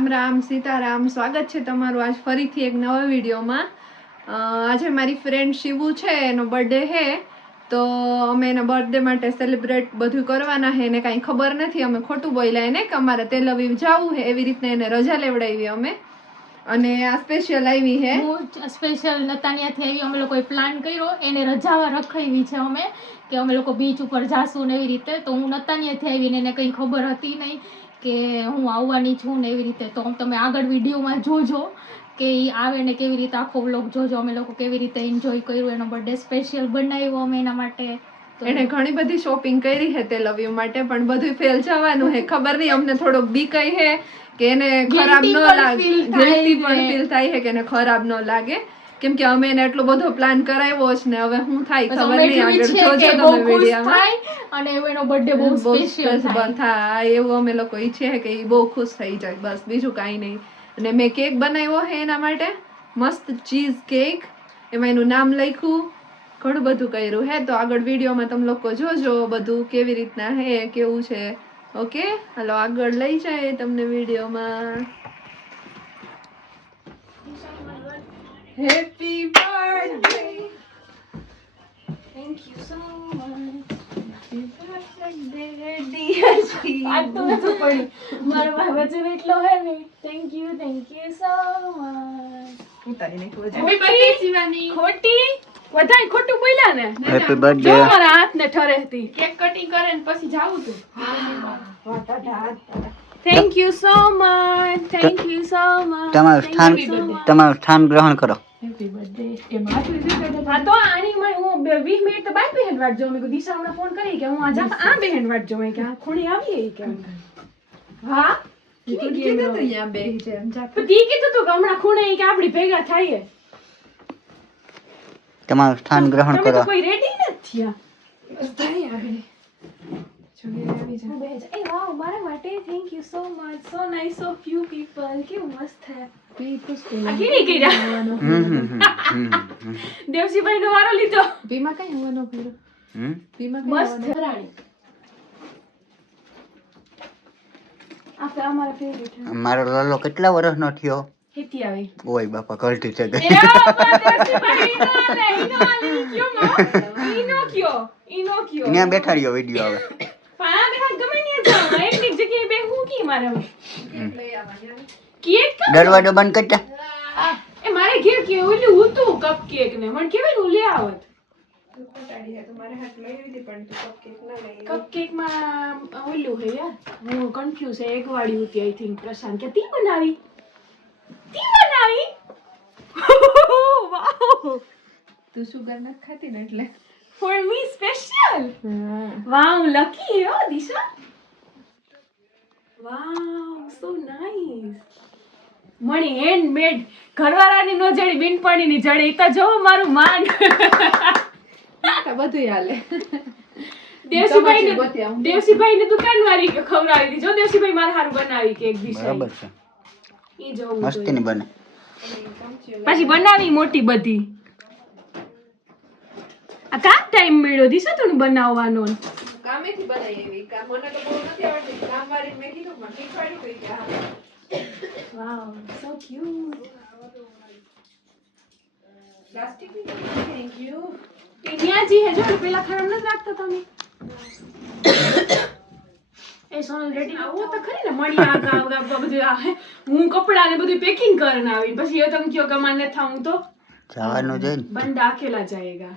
રામ રામ સીતારામ સ્વાગત છે તમારું આજ ફરીથી એક નવા વિડીયોમાં। આજે મારી ફ્રેન્ડ શિવુ છે એનો બર્થડે છે તો અમે એના બર્થડે માટે સેલિબ્રેટ બધું કરવાના છે એને કાંઈ ખબર નથી અમે ખોટું બોલ્યા એને કે અમારે તેલ અવીવ જવું છે એવી રીતના એને રજા લેવડાવી અમે અને આ સ્પેશિયલ આવી છે હું સ્પેશિયલ નતાણિયાથી આવી અમે લોકોએ પ્લાન કર્યો એને રજાવા રખાવી છે અમે કે અમે લોકો બીચ ઉપર જાશું ને એવી રીતે તો હું નતાણિયાથી આવીને એને કંઈ ખબર હતી નહીં કે હું આવવાની છું ને એવી રીતે તો તમે આગળ વિડીયોમાં જોજો કે એ આવે ને કેવી રીતે આખો વ્લોગ જોજો અમે લોકો કેવી રીતે એન્જોય કર્યું એનો બર્થડે સ્પેશિયલ બનાવ્યો અમે એના માટે એને ઘણી બધી શોપિંગ કરી છે તેલ અવીવ માટે પણ બધું ફેલ જવાનું છે ખબર નહીં અમને થોડોક બીકાઈ છે કે એને ખરાબ ન લાગે ગિલ્ટી પણ ફીલ થાય છે કે એને ખરાબ ન લાગે કેમ કે અમે એને એટલો બધો પ્લાન કરાવ્યો છે ને હવે હું થાય ખબર નહીં આગળ જોજો તમે વિડીયોમાં અને એનો બર્થડે બહુ સ્પેશિયલ થાય એવું અમે લોકો ઈચ્છે કે એ બહુ ખુશ થઈ જાય બસ બીજું કાંઈ નહીં અને મેં કેક બનાવ્યો છે એના માટે મસ્ત ચીઝ કેક એમાં એનું નામ લખ્યું ઘણું બધું કર્યું હે તો આગળ વિડીયોમાં તમે લોકો જોજો બધું કેવી રીતના હે કેવું છે ઓકે હાલો આગળ લઈ જાય તમને વિડીયોમાં happy birthday thank you so much happy birthday dear જી આ તો પડી મારો ભાઈ વજન એટલો હે ને થેન્ક યુ સો મચ ઉતારી નાખ્યું હેપી બર્થડે શિવાની ખોટી બધાય ખોટું બોલ્યા ને હેપી બર્થડે જો મારા હાથ ને ઠરે હતી કેક કટિંગ કરે ને પછી જાવું તું થેન્ક યુ સો મચ તમારું સ્થાન ગ્રહણ કરો હેપી બર્થડે હા તો આની માં હું 20 મિનિટ તો બાદ બેહેન વાટ જો મેં દિશા હમણાં ફોન કરી કે હું આ જાત આ બેહેન વાટ જો કે આ ખૂણી આવી કે હા કીધું તો અહીંયા બેહી છે એમ જાત તો તી કીધું તું કે હમણાં ખૂણે કે આપણી ભેગા થાય તમારું સ્થાન ગ્રહણ તમે કરો તો કોઈ રેડી નથી થયા બસ થઈ આગળ છોડી આવી જા એ વાવ મારા માટે thank you so much so nice of you people કેવું મસ્ત છે પી પુસ્તક આ કેવી કર્યા દેવસીભાઈ નો વારો લીધો પીમાં કઈ હોવાનો પીરો પીમાં કઈ મસ્ત હોવાનો રાણી આ અમારા ફેવરિટ મારો લાલો કેટલા વર્ષનો થયો હેતી આવી ઓય બાપા કલ્ટી છે ગઈ ત્યાં બેઠા રહ્યો વિડિયો આવે દરવાજો બંધ કરતા મારે ઘેર કે ઓલું હતું કપકેક ને મને કેવાય ને લે આવત કોટાડી હે તમારે હાથ લઈ લીધી પણ તું કપકેક ના લઈ કપકેક માં ઓલું હે યાર હું કન્ફ્યુઝ છે એક વાળી હતી આઈ થિંક પ્રશાંત કે તી બનાવી વાવ તું સુગર નથી ખાતી ને એટલે for me special wow lucky હો દિશા વાવ સો નાઇસ મણી હેન્ડમેડ ઘરવાળાની નો જડી બિનપણીની જડી ઈ તો જો મારું માન તો બધું હાલે દેવસીભાઈ ને દુકાન વાળી કે ખવડાવી દી જો દેવસીભાઈ મારે હારું બનાવી કે એક દિશા બરાબર છે ઈ જોવું મસ્તી ની બને પછી બનાવી મોટી બધી આ કા ટાઈમ મળ્યો દિશા તને બનાવવાનો કામેથી બનાવી એવી કામ મને તો બહુ નથી આવડતું કામ વાળી મેં કીધું પણ શીખવાડી ગઈ કે હા વાવ સો ક્યુટ પ્લાસ્ટિક ની થેન્ક યુ એ ન્યાજી હે જો પેલા ખરાબ ન રાખતા તમે એ સોનલ રેડી આવો તો ખરી ને મળી આ બધું આ હું કપડા ને બધું પેકિંગ કરીને આવી પછી એ તમે કયો કે માને થાઉં તો જવાનું જોઈ બંધ અકેલા જાયેગા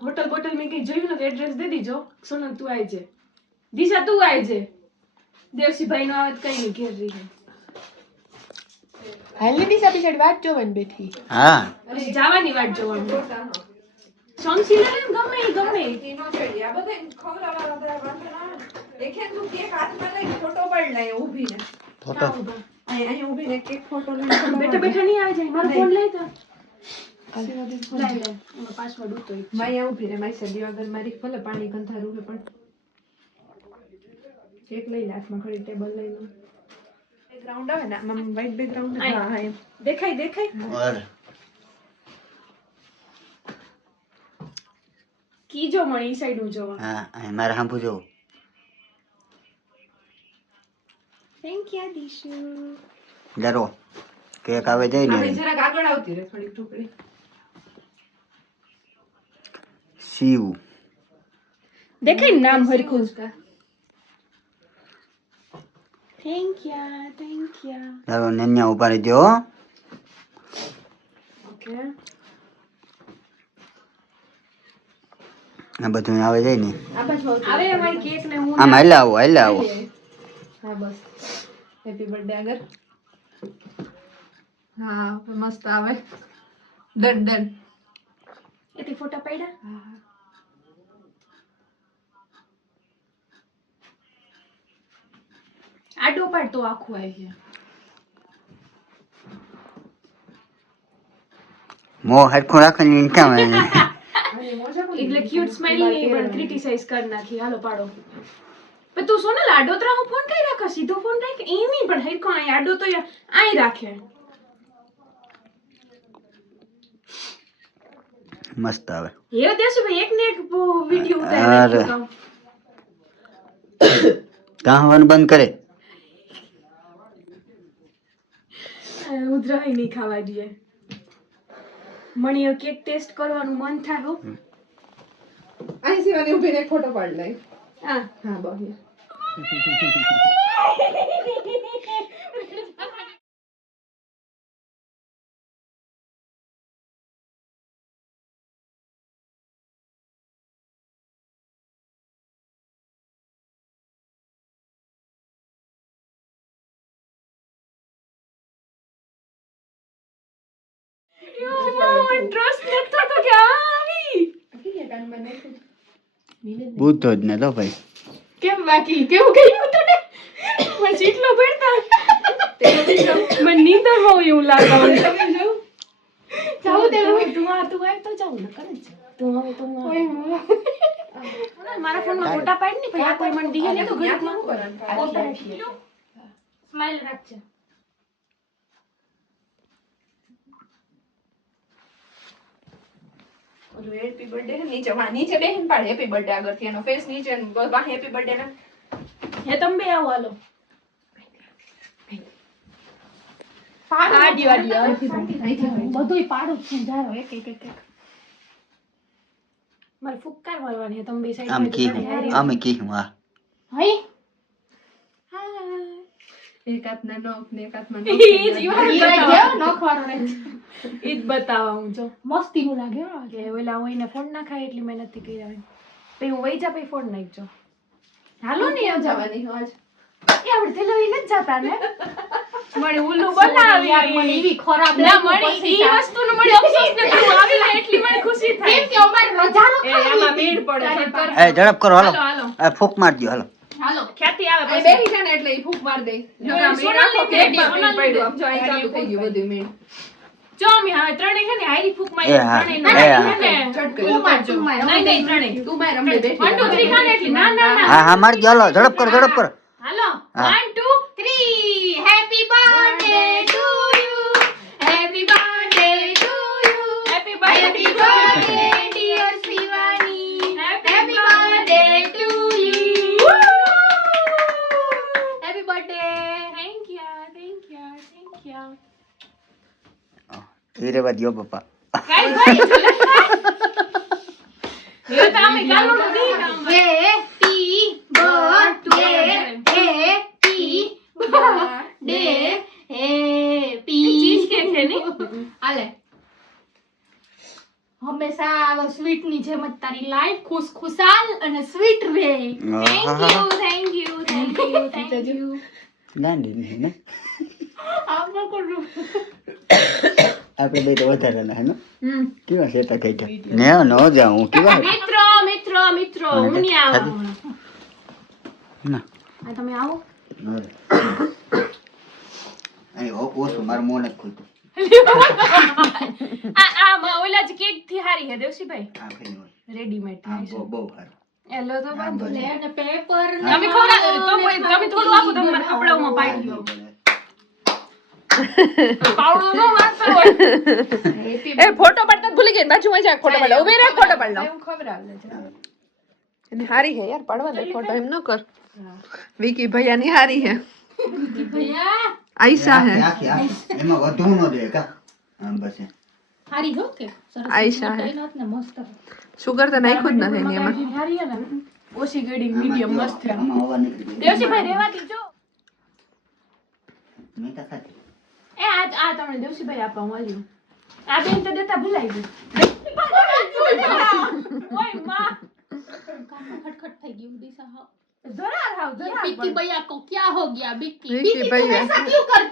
હોટલ બોટલ में कहीं જોયું ને એડ્રેસ દે દીજો સોનલ તું આવજે દિશા તું આવજે દેવસીભાઈ નો આવત કઈ નહીં ઘેર રહી હાલની દિશા પીછળ વાટ જોવાની બેઠી હા પછી જવાની વાટ જોવાની સોંગશીલા ગમે તીનો ચડી આ બધા ખવડાવવાળા બધા વાંધો ના દેખે તું કેક હાથમાં લઈ ફોટો પાડ લે ઊભી ને ફોટો અહીં ઊભી ને કેક ફોટો લઈ બેઠા બેઠા નહીં આવે જાય મારો ફોન લઈ તો લે પાસવર્ડ ઉતો માયા ઊભી રે માઈ સદી વગર મારી ભલે પાણી ગંધારું છે પણ કેક લઈ લે હાથમાં ખડી ટેબલ લઈ લો બેકગ્રાઉન્ડ આવે ને આમ વ્હાઈટ બેકગ્રાઉન્ડ હા હા એમ દેખાય ઓર કીજો મણી ઈ સાઈડ હું જોવા હા અહીં મારે હાંભું જો થેન્ક યુ દીશુ. ડરો કેક આવે જઈ ને આપણે જરાક આગળ આવતી રહે થોડીક ટુકડી. શિવ દેખાય ને નામ હરખું. Thank you. ડરો નન્યા ઉભા રહી દો ઓકે આ બધું આવે જાય ને આ બાજુ આવતી હવે રહે. અમારી કેક ને હું આમ હાલે આવો હા બસ હેપી બર્થડે આગળ. હા મસ્ત આવે. ડન. એથી ફોટા પાડ્યા. આડો પાડ તો આખું આવી ગયા. મોં હરખું રાખીને ઈંઠા આવે એટલે ક્યુટ સ્માઈલી નહીં પણ ક્રિટિસાઇઝ કરી નાખી. હાલો પાડો. પણ તું સોનલ આડોતરા હું ફોન કઈ રાખે સીધો ફોન રાખ એ નહીં પણ હરખો અહીં આડો તો આઈ રાખે. મસ્ત આવે હે દેશુભાઈ એક ને એક વિડિયો અરે. ઉતારી નાખ્યો. ગાવાનું બંધ કરે ઉધરાઈ નહીં ખાવા દે. મણીઓ કેક ટેસ્ટ કરવાનું મન થાય હો. અહીં સિવાની ઊભીને એક ફોટો પાડ લઈ. હા હા બસ ટ્રસ્ટ નતો તો કે આવી બુદ્ધો જ ને તો ભાઈ કેમ બાકી કેવું ગયું તને પણ ચીટલો ભરતા મને નીંદર બહુ એવું લાગે જાવું દે તું આ તો જાવું ન કરે છે તું મારા ફોનમાં ફોટા પાડ ની ભાઈ આ કોઈ મને દીહે ને તો ઘડીકમાં ફોટા રાખીએ. સ્માઈલ રાખજે. ઓલું હેપી બર્થડે નીચે બેહીને પાડ હેપી બર્થડે આગળથી એનો ફેસ નીચે ને બહાર હેપી બર્થડે ના. હે તમે બે આવો હાલો. આડ્યો બધુંય પાડું જ છે જારો એક મારે ફૂક્કાર મારવાની છે તમે બે સાઈડ આમ કી આમે કી હા હઈ એક હાથના નખ ને એક હાથમાં ઈ જીવા નખવારો રહે ઈ જ બતાવવા હું જો મસ્તી નું લાગે હો કે ઓલા હું એને ફોન ના ખાય એટલી મહેનત થી કર્યા પછી હું વઈ જા પછી ફોન નાખજો. હાલો ને એમ જવાની આજ એ આપણે થેલો ઈ નથી જાતા ને મને ઉલ્લુ બનાવી યાર મને એવી ખરાબ ના લાગી મને ઈ વસ્તુનો મને અફસોસ ને તું આવી ને એટલી મને ખુશી થાય કેમ કે અમાર રજાનો એ આમાં મેળ પડે છે કર એ ઝડપ કરો હાલો હાલો આ ફૂક માર દો હાલો હાલો ખ્યાતિ આવે અહીં પછી બેહી છે ને એટલે ઈ ફૂંક માર દે નકર આમ સોનલ ઈ રાખો કે લીધી, એકમાં સોનલ મેળ પડ્યું. લીધી. આમ જો અહીં ચાલુ થઈ ગયું બધું મેળ. જો અમે હવે ત્રણેય છે ને હારી ફૂક માં એ હા, ત્રણેય એ હા. છે ને ઝટકે. તું માર નહીં નહીં ત્રણેય તું માર અમને બેઠી 1 2 3 ખાને એટલી ના ના ના હા હા માર દો હાલો ઝડપ કરો હાલો હા. 1 2 3 happy birthday to you happy birthday to you happy birthday dear Shivani happy birthday to you happy birthday thank you એ રેવા દો બાપા કાઈ ભાઈ એ તો અમે કાલો નથી happy birthday happy birthday happy cheesecake છે ને આલે હંમેશા આવા સ્વીટ ની જેમ જ તારી લાઈફ ખુશખુશાલ અને સ્વીટ રહે. થેન્ક યુ ગાંડી નહીં ને આમાં કોનું આપણે બે તો વધારેલા હે ને કેવા સેટા કઈ ગયા ને ન જાઉં કેવા મિત્રો હું નહીં આવું હમણાં. ના આ તમે આવો અહીં ઓછું મારું મોં નથી ખુલતું આ ઓલા જ કેક થી હારી હે દેવસીભાઈ આ કઈ હોય રેડીમેડ હા થાય છે બહુ સારું એલો તો વાંધો લે નહીં અને પેપર તમે ખવડાવો તો પછી તમે થોડું આપો તમે મારા કપડાઓમાં પાડી દો પાવડો નો વાંચતો હોય એ ફોટો પાડતા જ ભૂલી ગઈ બાજુમાં જા ફોટો પાડ ઉભી રહે ફોટો પાડ લો હું ખવડાવી લેજો એને હારી હે યાર પાડવા દે ફોટો એમ ન કર વિકી ભૈયાની હારી હે ભૈયા આયશા હે આખી આખી એમાં વધુ ન દે કા આમ બસ હારી જો કે સરસ આયશા હે. મટાઈ નહોત ને મસ્ત સુગર તો નાખ્યું જ નથી ને એમાં હારી હે ને ઓછી ગળી મીડિયમ મસ્ત છે આમાં હવા નીકળી ગઈ. દેવસીભાઈ રેવા દીજો મેં તો ખાધી. એ આ તમને દેવસીભાઈ આપવા મળ્યું આ બેન તો દેતા ભૂલાઈ ગયું ઓય માં કાનમાં ખટખટ થઈ ગયું દિશા હા જરા હાવ જરા बिक्की भैया को क्या हो गया बिक्की विक्की भैया। ऐसा क्यों करते